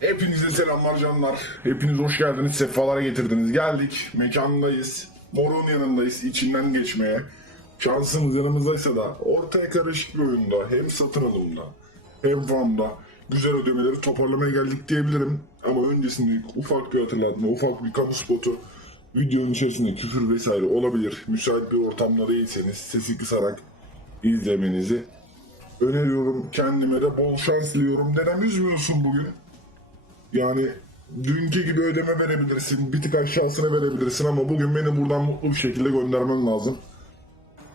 Hepinize selamlar canlar. Hepiniz hoş geldiniz. Sefalara getirdiniz. Geldik. Mekandayız. Morun yanındayız. içinden geçmeye. Şansımız yanımızdaysa da ortaya karışık bir oyunda hem satın alımda hem farmda güzel ödemeleri toparlamaya geldik diyebilirim. Ama öncesinde ufak bir hatırlatma, ufak bir kamu spotu. Videonun içerisinde küfür vesaire olabilir. Müsait bir ortamda değilseniz sesi kısarak izlemenizi öneriyorum. Kendime de bol şans diliyorum. Dedem üzmüyorsun bugün. Yani dünkü gibi ödeme verebilirsin. Bir tık aşağısına verebilirsin ama bugün beni buradan mutlu bir şekilde göndermen lazım.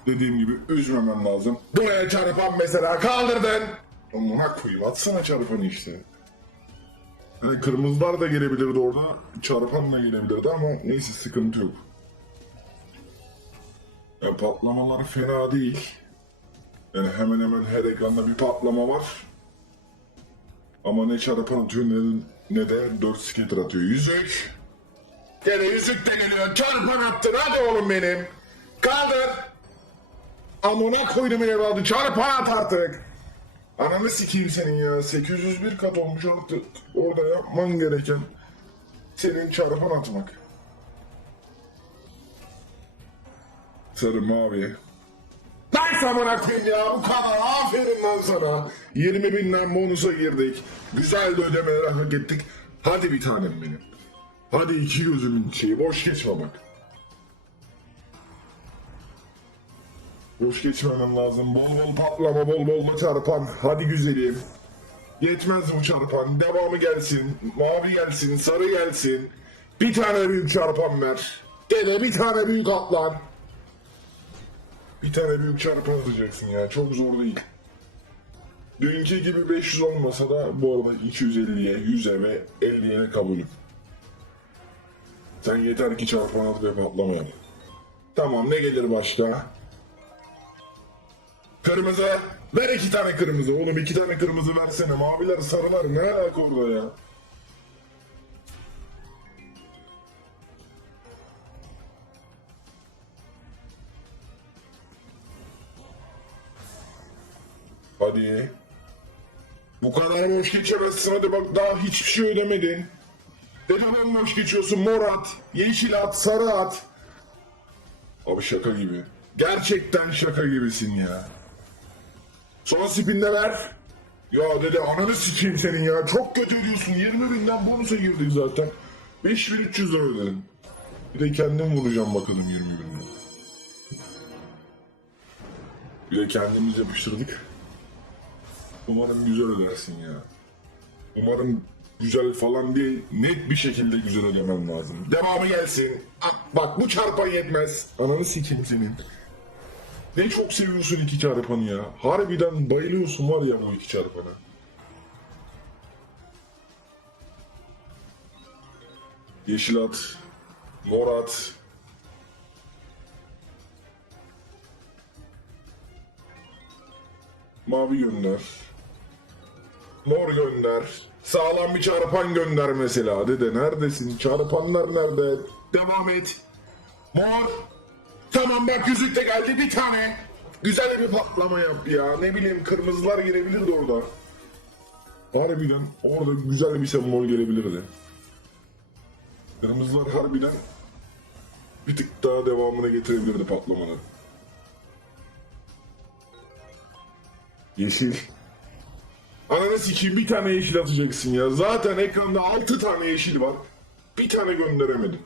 Dediğim gibi üzmemen lazım. Buraya çarpan mesela kaldırdın. Amına koyayım atsana çarpanı işte. Yani kırmızılar da gelebilirdi orada. Çarpan da gelebilirdi ama neyse sıkıntı yok. Ya patlamalar fena değil. Yani hemen hemen her ekranda bir patlama var. Ama ne çarpan atıyor ne, ne de 4 skater atıyor. Yüzük. Gene yüzük de geliyor. Çarpan attın hadi oğlum benim. Kaldır. Amına koydum evladı. Çarpan at artık. Ananı sikeyim senin ya. 801 kat olmuş artık. Orada yapman gereken senin çarpan atmak. Sarı mavi. Lan samana koyayım ya bu kadar aferin lan sana. 20 binden bonusa girdik. Güzel de ödemeler hak ettik. Hadi bir tanem benim. Hadi iki gözümün şeyi boş geçme bak. Boş geçmemem lazım. Bol bol patlama bol bol çarpan. Hadi güzelim. Yetmez bu çarpan. Devamı gelsin. Mavi gelsin. Sarı gelsin. Bir tane büyük çarpan ver. Dede bir tane büyük atlan. Bir tane büyük çarpı alacaksın ya. Çok zor değil. Dünkü gibi 500 olmasa da bu arada 250'ye, 100'e ve 50'ye kabulüm. Sen yeter ki çarpan at ve. Tamam ne gelir başta? Kırmızı. Ver iki tane kırmızı. Oğlum iki tane kırmızı versene. Maviler sarılar ne alaka orada ya? Hadi. Bu kadar boş geçemezsin hadi bak daha hiçbir şey ödemedin. Neden boş geçiyorsun mor at, yeşil at, sarı at. Abi şaka gibi. Gerçekten şaka gibisin ya. Son spinde ver. Ya dede ananı sikeyim senin ya. Çok kötü ödüyorsun. 20 binden bonusa girdik zaten. 5300 lira ödedim. Bir de kendim vuracağım bakalım 20 binden. Bir de kendimiz yapıştırdık. Umarım güzel ödersin ya. Umarım güzel falan değil, net bir şekilde güzel ödemem lazım. Devamı gelsin. Ah, Bak bu çarpan yetmez. Ananı sikeyim senin. Ne çok seviyorsun iki çarpanı ya. Harbiden bayılıyorsun var ya bu iki çarpana. Yeşil at, mor at. Mavi gönder. Mor gönder. Sağlam bir çarpan gönder mesela. Dede neredesin? Çarpanlar nerede? Devam et. Mor. Tamam bak yüzük de geldi bir tane. Güzel bir patlama yap ya. Ne bileyim kırmızılar gelebilirdi orada. Harbiden orada güzel bir sembol gelebilirdi. Kırmızılar harbiden bir tık daha devamını getirebilirdi patlamanın. Yeşil. Ananı sikeyim bir tane yeşil atacaksın ya. Zaten ekranda 6 tane yeşil var. Bir tane gönderemedim.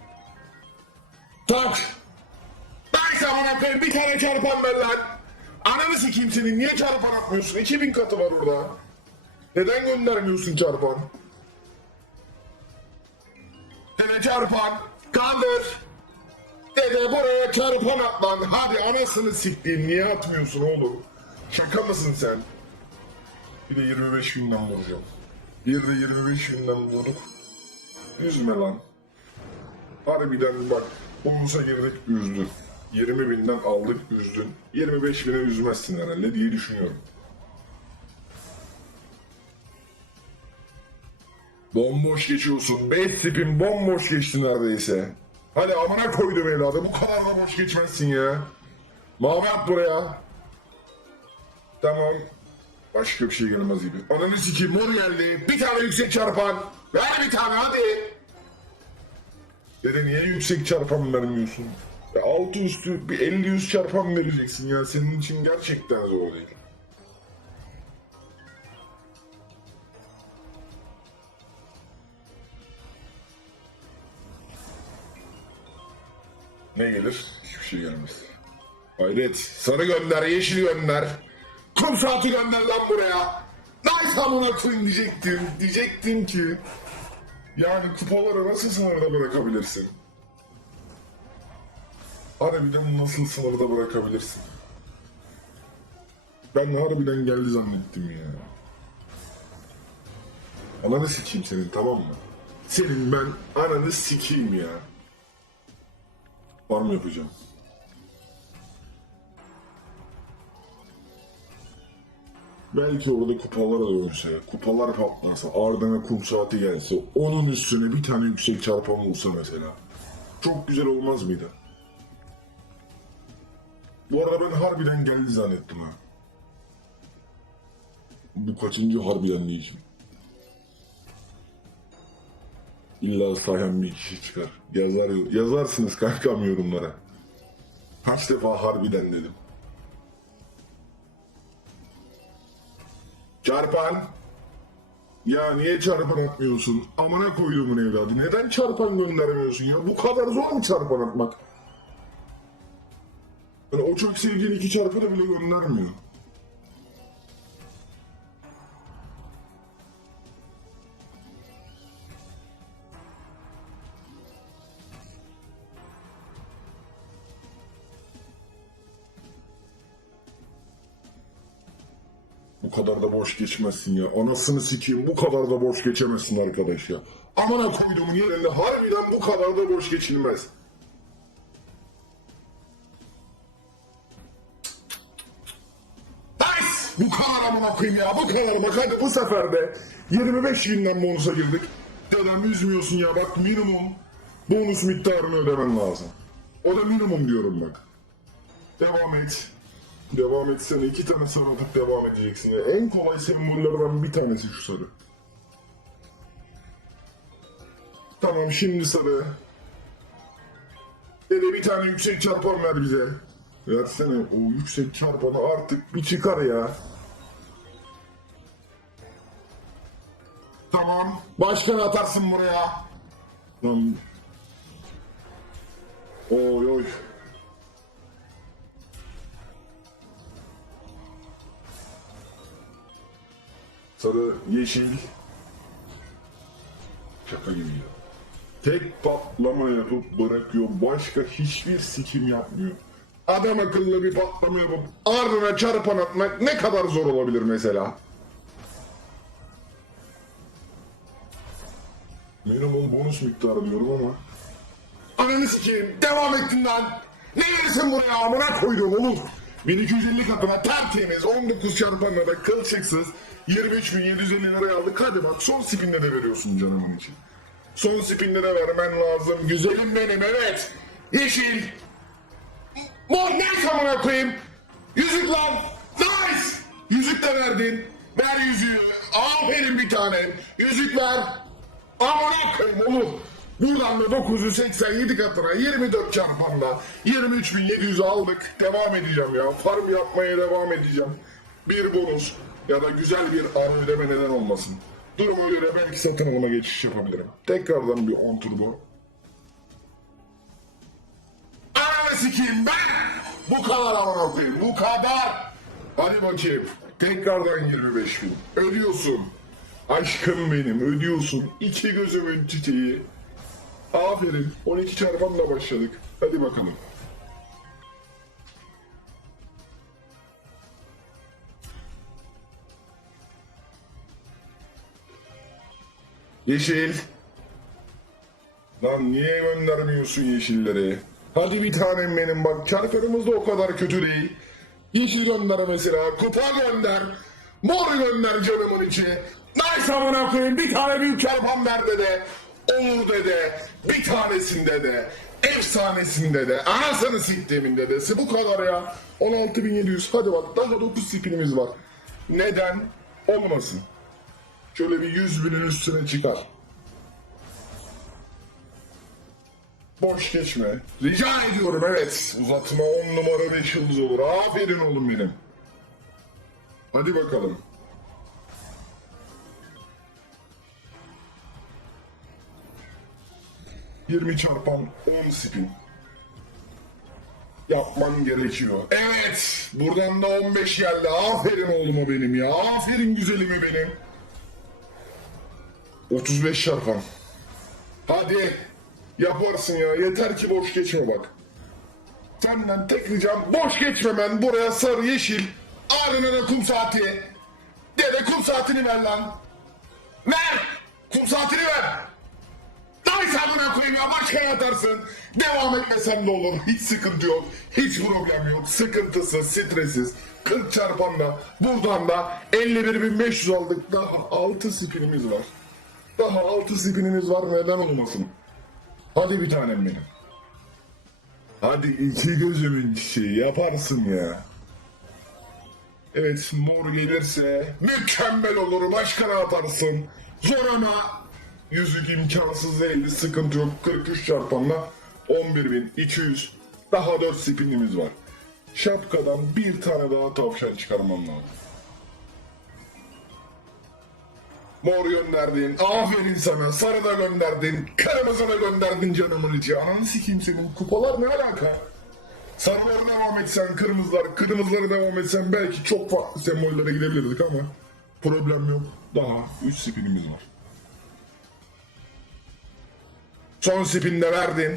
Tak. Ben amına koyayım bir tane çarpan ver lan. Ananı sikeyim senin niye çarpan atmıyorsun? 2000 katı var orada. Neden göndermiyorsun çarpan? Hele çarpan. Kaldır. Dede buraya çarpan at lan. Hadi anasını sikeyim niye atmıyorsun oğlum? Şaka mısın sen? Bir de 25 günden vuracağım. Bir de 25 günden vurduk. Üzme lan. Harbiden bak bonusa girdik üzdü. 20 binden aldık üzdün. 25 bine üzmezsin herhalde diye düşünüyorum. Bomboş geçiyorsun. 5 spin bomboş geçti neredeyse. Hadi amına koydum evladı. Bu kadar da boş geçmezsin ya. Mavi buraya. Tamam. Başka bir şey gelmez gibi. Ananı sikeyim mor geldi. Bir tane yüksek çarpan. Ver bir tane hadi. Dede niye yüksek çarpan vermiyorsun? Ya altı üstü bir 50 yüz çarpan vereceksin ya. Senin için gerçekten zor değil. Ne gelir? Hiçbir şey gelmez. Hayret. Sarı gönder, yeşil gönder. Kum saati gönder lan buraya. Nice amına koyayım diyecektim. Diyecektim ki. Yani kupaları nasıl sınırda bırakabilirsin? Harbiden nasıl sınırda bırakabilirsin? Ben harbiden geldi zannettim ya. Ananı sikeyim senin tamam mı? Senin ben ananı sikeyim ya. Var mı yapacağım? Belki orada kupalara dönse, kupalar patlasa, ardına kum saati gelse, onun üstüne bir tane yüksek çarpan vursa mesela. Çok güzel olmaz mıydı? Bu arada ben harbiden geldi zannettim ha. Bu kaçıncı harbiden diyeceğim. İlla sayan bir kişi çıkar. Yazar, yazarsınız kankam yorumlara. Kaç defa harbiden dedim. Çarpan. Ya niye çarpan atmıyorsun? Amına koyduğumun evladı. Neden çarpan göndermiyorsun ya? Bu kadar zor mu çarpan atmak? Yani o çok sevdiğin iki çarpanı bile göndermiyor. Bu kadar da boş geçmezsin ya. Anasını sikeyim bu kadar da boş geçemezsin arkadaş ya. Amına koyduğumun yerinde harbiden bu kadar da boş geçilmez. Bu kadar amına koyayım ya bu kadar bak hadi bu sefer de 25 binden bonusa girdik. Dedem üzmüyorsun ya bak minimum bonus miktarını ödemen lazım. O da minimum diyorum bak. Devam et. Devam etsene iki tane sarı atıp devam edeceksin ya. En kolay sembollerden bir tanesi şu sarı. Tamam şimdi sarı. Dede bir tane yüksek çarpan ver bize. Versene o yüksek çarpanı artık bir çıkar ya. Tamam. Başkanı atarsın buraya. Lan. Oy oy. Sarı, yeşil. Şaka gibi ya. Tek patlama yapıp bırakıyor. Başka hiçbir sikim yapmıyor. Adam akıllı bir patlama yapıp ardına çarpan atmak ne kadar zor olabilir mesela? Minimum bonus miktarı diyorum ama. Ananı sikeyim. Devam ettin lan. Ne verirsin buraya amına koydum oğlum. 1250 katına tertemiz 19 çarpanla da kılçıksız 23.750 liraya aldık. Hadi bak son spinle de veriyorsun canımın için. Son spinle de vermen lazım. Güzelim benim evet. Yeşil. Mor ne amına koyayım. Yüzük lan. Nice. Yüzük de verdin. Ver yüzüğü. Aferin bir tane. Yüzük ver. Amına koyayım oğlum. Buradan da 987 katına 24 çarpanla 23.700 aldık. Devam edeceğim ya. Farm yapmaya devam edeceğim. Bir bonus ya da güzel bir ara ödeme neden olmasın. Duruma göre belki satın alıma geçiş yapabilirim. Tekrardan bir 10 turbo. Ananı sikeyim ben! Bu kadar amına koyayım. Bu kadar! Hadi bakayım. Tekrardan 25 bin. Ödüyorsun. Aşkım benim ödüyorsun. İki gözümün çiçeği. Aferin. 12 çarpanla başladık. Hadi bakalım. Yeşil. Lan niye göndermiyorsun yeşilleri? Hadi bir tanem benim bak çarpanımız da o kadar kötü değil. Yeşil gönder mesela, kupa gönder, mor gönder canımın içi. Nice amına koyayım bir tane büyük çarpan ver dede. Onlu'da de, bir tanesinde de, efsanesinde de, anasını siktiğiminde de. Bu kadar ya. 16700 hadi bak daha 9 spinimiz var. Neden? Olmasın. Şöyle bir 100 binin üstüne çıkar. Boş geçme. Rica ediyorum evet. Uzatma 10 numara 5 yıldız olur. Aferin oğlum benim. Hadi bakalım. ...20 çarpan 10 spin. Yapman gerekiyor. Evet! Buradan da 15 geldi. Aferin oğluma benim ya. Aferin güzelime benim. 35 çarpan. Hadi. Yaparsın ya. Yeter ki boş geçme bak. Senden tek ricam boş geçmemen. Buraya sarı yeşil. Ardına da kum saati. Dede kum saatini ver lan. Ver. Kum saatini ver. Daha hesabına koyayım ya. Başka atarsın. Devam etmesen de olur. Hiç sıkıntı yok. Hiç problem yok. Sıkıntısı, stresiz. 40 çarpanla. Buradan da 51.500 aldık. Daha 6 spinimiz var. Daha 6 spinimiz var. Neden olmasın? Hadi bir tanem benim. Hadi iki gözümün çiçeği yaparsın ya. Evet mor gelirse mükemmel olur başka ne yaparsın? Zor ama yüzük imkansız değildi sıkıntı yok 43 çarpanla 11.200 daha 4 spinimiz var. Şapkadan bir tane daha tavşan çıkarmam lazım. Mor gönderdin. Aferin sana. Sarı da gönderdin. Kırmızı da gönderdin canımın içi. Ananı sikeyim. Kupalar ne alaka? Sarıları devam etsen, kırmızılar, kırmızıları devam etsen belki çok farklı sembollere gidebilirdik ama problem yok. Daha 3 spinimiz var. Son spin de verdin.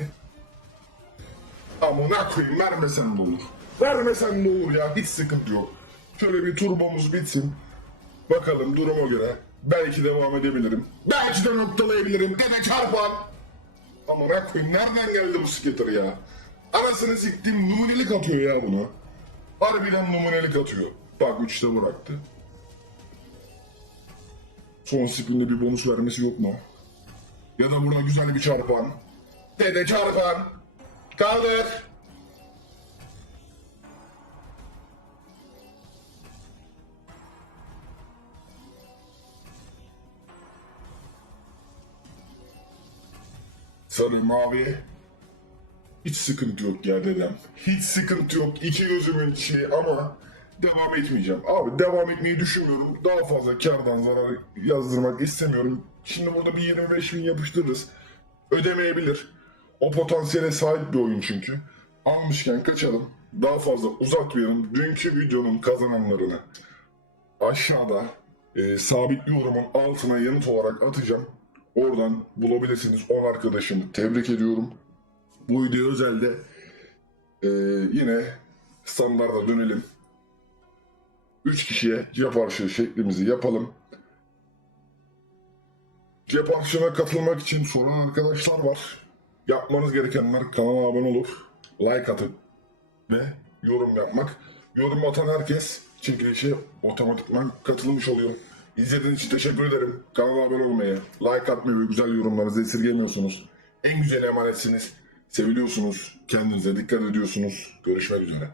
Amına koyayım vermesen de olur. Vermesen de olur ya hiç sıkıntı yok. Şöyle bir turbomuz bitsin. Bakalım duruma göre. Belki devam edebilirim. Belki de noktalayabilirim. Dede çarpan. Amına koyayım nereden geldi bu skater ya? Anasını siktim numunelik atıyor ya bunu. Harbiden numunelik atıyor. Bak üçte bıraktı. Son spinde bir bonus vermesi yok mu? Ya da buna güzel bir çarpan. Dede çarpan. Kaldır. Sarı mavi. Hiç sıkıntı yok ya dedem. Hiç sıkıntı yok. İki gözümün içi ama devam etmeyeceğim. Abi devam etmeyi düşünmüyorum. Daha fazla kardan zarar yazdırmak istemiyorum. Şimdi burada bir 25 bin yapıştırırız. Ödemeyebilir. O potansiyele sahip bir oyun çünkü. Almışken kaçalım. Daha fazla uzatmayalım. Dünkü videonun kazananlarını aşağıda e, sabit yorumun altına yanıt olarak atacağım. Oradan bulabilirsiniz. 10 arkadaşımı tebrik ediyorum. Bu video özelde e, yine standarda dönelim. 3 kişiye cep harçlığı şeklimizi yapalım. Cep harçlığına katılmak için soran arkadaşlar var. Yapmanız gerekenler kanala abone olup like atıp ve yorum yapmak. Yorum atan herkes çekilişe otomatikman katılmış oluyor. İzlediğiniz için teşekkür ederim. Kanala abone olmayı, like atmayı ve güzel yorumlarınızı esirgemiyorsunuz. En güzel emanetsiniz. Seviliyorsunuz. Kendinize dikkat ediyorsunuz. Görüşmek üzere.